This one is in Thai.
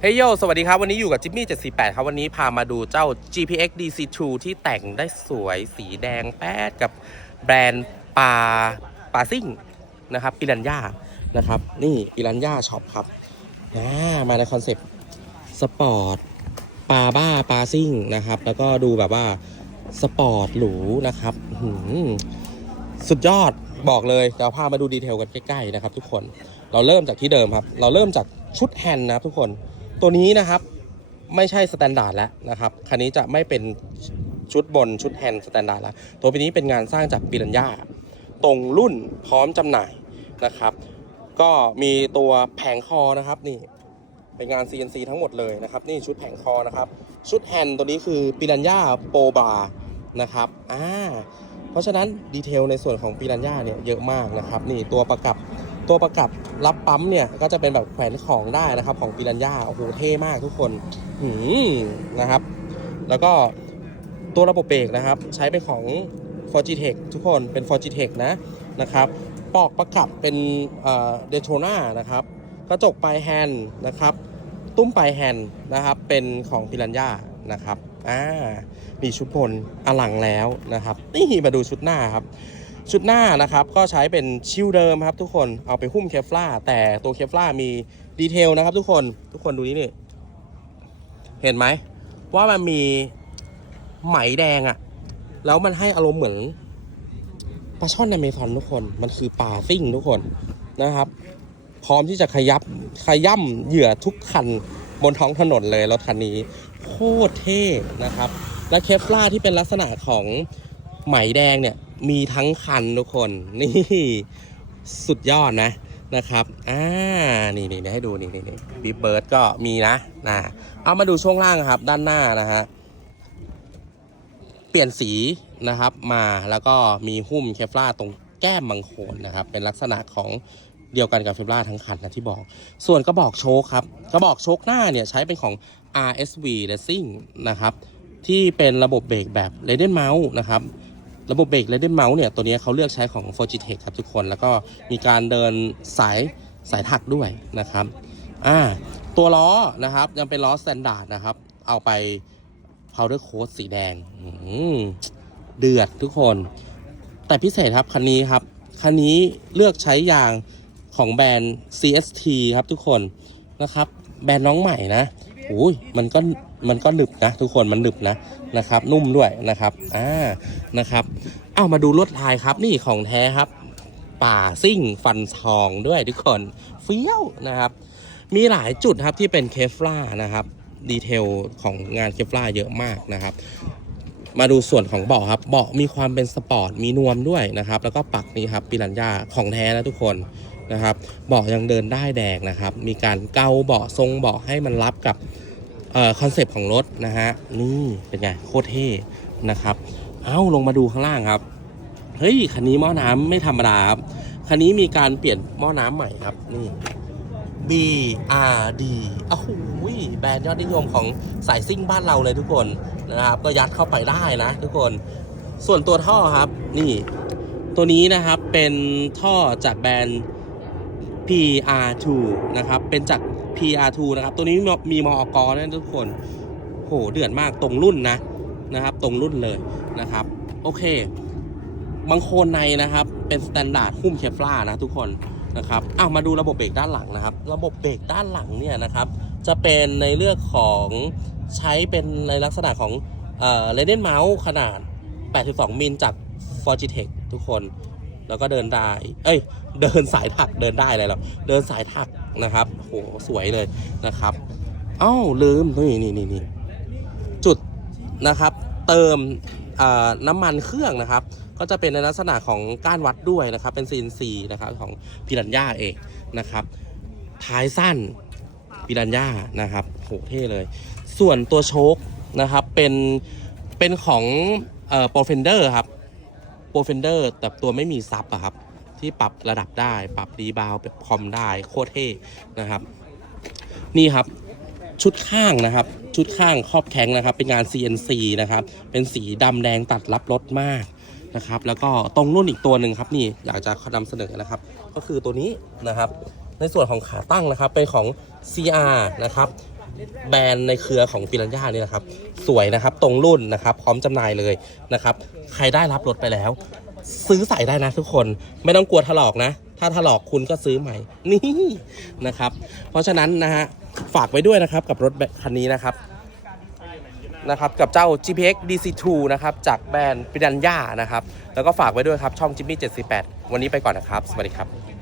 เฮ้ยโย สวัสดีครับ วันนี้อยู่กับจิมมี่748 ครับ วันนี้พามาดูเจ้า GPX DC2 ที่แต่งได้สวยสีแดงแป๊ดกับแบรนด์ปาปาซิ่งนะครับปิรันย่านะครับ นี่ปิรันย่าช็อปครับอ่ามาในคอนเซปต์สปอร์ตปาบ้าปาซิ่งนะครับ แล้วก็ดูแบบว่าสปอร์ตหรูนะครับสุดยอดบอกเลยเดี๋ยวพามาดูดีเทลกันใกล้ๆนะครับ ทุกคนเราเริ่มจากที่เดิมครับ เราเริ่มจากชุดแฮนด์นะครับทุกคน ตัวนี้นะครับไม่ใช่สแตนดาร์ดแล้วนะครับ คันนี้จะไม่เป็นชุดบนชุดแฮนด์สแตนดาร์ดแล้ว ตัวนี้เป็นงานสร้างจากปิรันย่าตรงรุ่นพร้อมจำหน่ายนะครับ ก็มีตัวแผงคอนะครับนี่เป็นงาน CNC ทั้งหมดเลยนะครับ นี่ชุดแผงคอนะครับ ชุดแฮนด์ตัวนี้คือปิรันย่าโปบานะครับอ่าเพราะฉะนั้นดีเทลในส่วนของปิรันย่าเนี่ยเยอะมากนะครับ นี่ตัวประกับ ตัวประกับรับปั๊มเนี่ยก็จะเป็นแบบแขวนของได้นะครับของปิรันย่าโอ้โหเท่มากทุกคนหืมนะครับ แล้วก็ตัวระบบเบรกนะครับ ใช้เป็นของ Forgitech ทุกคนเป็น Forgitech นะนะครับปอกประกับเป็นเดโทน่านะครับกระจกปลายแฮนด์นะครับ ตุ้มปลายแฮนด์นะครับเป็นของพิรันย่านะครับอ่ามีชุดบนอลังแล้วนะครับนี่มาดูชุดหน้าครับ ชุดหน้านะครับก็ใช้เป็นชิลเดิมครับทุกคนเอาไปหุ้มเคฟลาแต่ตัวเคฟลามีดีเทลนะครับทุกคนทุกคนดูนี่นี่เห็นไหมว่ามันมีไหมแดงอะแล้วมันให้อารมณ์เหมือนปลาช่อนในเมซอนทุกคนมันคือปลาซิ่งทุกคนนะครับ พร้อมที่จะขยับขย่ำเหยื่อทุกคันบนท้องถนนเลยรถคันนี้ โคตรเท่นะครับ และเคฟลาที่เป็นลักษณะของไหมแดงเนี่ย มีทั้งคันทุกคน นี่สุดยอดนะนะครับ อ่า นี่นี่ให้ดูนี่นี่นี่บีเบิร์ดก็มีนะนะเอามาดูช่วงล่างครับ ด้านหน้านะฮะ เปลี่ยนสีนะครับ มาแล้วก็มีหุ้มเคฟล่าตรงแก้มบางโคนนะครับ เป็นลักษณะของเดียวกันกับเคฟลาร์ทั้งคันนะที่บอก ส่วนกระบอกโชคครับ กระบอกโชคหน้าเนี่ยใช้เป็นของ RSV Racing นะครับ ที่เป็นระบบเบรกแบบ r a d e n Mouse นะครับ ระบบเบรก r a d e n Mouse เนี่ยตัวนี้เขาเลือกใช้ของ Forgitech ครับทุกคน แล้วก็มีการเดินสายสายถักด้วยนะครับอ่าตัวล้อนะครับยังเป็นล้อสแตนดาร์ดนะครับ เอาไป powder coat สีแดงเดือดทุกคน แต่พิเศษครับคันนี้ครับ คันนี้เลือกใช้ยางของแบรนด์ CST ครับทุกคนนะครับ แบรนด์น้องใหม่นะ อ้ยมันก็มันก็หนึบนะ ทุกคนมันหนึบนะนะครับ นุ่มด้วยนะครับอ่านะครับเอามาดูลวดลายครับนี่ของแท้ครับ ป่าซิ่งฟันทองด้วยทุกคนเฟี้ยวนะครับ มีหลายจุดครับที่เป็นเคฟลานะครับดีเทลของงานเคฟลาเยอะมากนะครับมาดูส่วนของเบาะครับ เบาะมีความเป็นสปอร์ต มีนวมด้วยนะครับ แล้วก็ปักนี้ครับปิรันย่าของแท้นะทุกคน นะครับเบาะยังเดินได้แดงนะครับ มีการเกาเบาะทรงเบาะให้มันรับกับคอนเซปต์ของรถนะฮะนี่เป็นไงโคตรเท่นะครับเอ้าลงมาดูข้างล่างครับเฮ้ยคันนี้หม้อน้ำไม่ธรรมดาครับคันนี้มีการเปลี่ยนหม้อน้ำใหม่ครับนี่ BRD อ้าวหูยแบรนด์ยอดนิยมของสายซิ่งบ้านเราเลยทุกคนนะครับก็ยัดเข้าไปได้นะทุกคน ส่วนตัวท่อครับนี่ ตัวนี้นะครับเป็นท่อจากแบรนด์ PR2 นะครับ เป็นจาก PR2 นะครับ ตัวนี้มีมอกนะทุกคน โห เดือดมากตรงรุ่นนะ นะครับ ตรงรุ่นเลยนะครับ โอเค บางโคนในนะครับ เป็นสแตนดาร์ดหุ้มเคฟล่านะทุกคนนะครับอ้าวมาดูระบบเบรกด้านหลังนะครับ ระบบเบรกด้านหลังเนี่ยนะครับ จะเป็นในเรื่องของใช้เป็นในลักษณะของเอ่อเรเดนเมาส์ขนาด 82 มิลจาก Forgitech ทุกคน แล้วก็เดินได้ เอ้ย เดินสายถัก เดินได้เลยหรอเดินสายถักนะครับ โห สวยเลยนะครับ เอ้าลืม นี่นี่นี่นี่จุดนะครับ เติมน้ำมันเครื่องนะครับ ก็จะเป็นในลักษณะของก้านวัดด้วยนะครับ เป็น CNC นะครับของพิรันย่าเองนะครับ ท้ายสั้นพิรันย่านะครับ โห เท่เลย ส่วนตัวโชคนะครับ เป็น เป็นของโปรเฟนเดอร์ครับ โปรเฟนเดอร์แต่ตัวไม่มีซับอะครับ ที่ปรับระดับได้ ปรับรีบาวแบบคอมได้โคตรเท่นะครับ นี่ครับชุดข้างนะครับ ชุดข้างครอบแข้งนะครับ เป็นงาน CNC นะครับ เป็นสีดำแดงตัดรับรถมากนะครับ แล้วก็ตรงรุ่นอีกตัวหนึ่งครับนี่อยากจะนำเสนอนะครับ ก็คือตัวนี้นะครับ ในส่วนของขาตั้งนะครับเป็นของ CR นะครับ แบรนด์ในเครือของปิรันย่านี่นะครับ สวยนะครับตรงรุ่นนะครับ พร้อมจำหน่ายเลยนะครับ ใครได้รับรถไปแล้ว ซื้อใส่ได้นะทุกคนไม่ต้องกลัวถลอกนะ ถ้าถลอกคุณก็ซื้อใหม่นี่นะครับ เพราะฉะนั้นนะฮะฝากไว้ด้วยนะครับกับรถแบบคันนี้นะครับนะครับกับเจ้า GPX DC2 นะครับจากแบรนด์ปิรันย่านะครับ แล้วก็ฝากไว้ด้วยครับช่องจิมมี่78 วันนี้ไปก่อนนะครับ สวัสดีครับ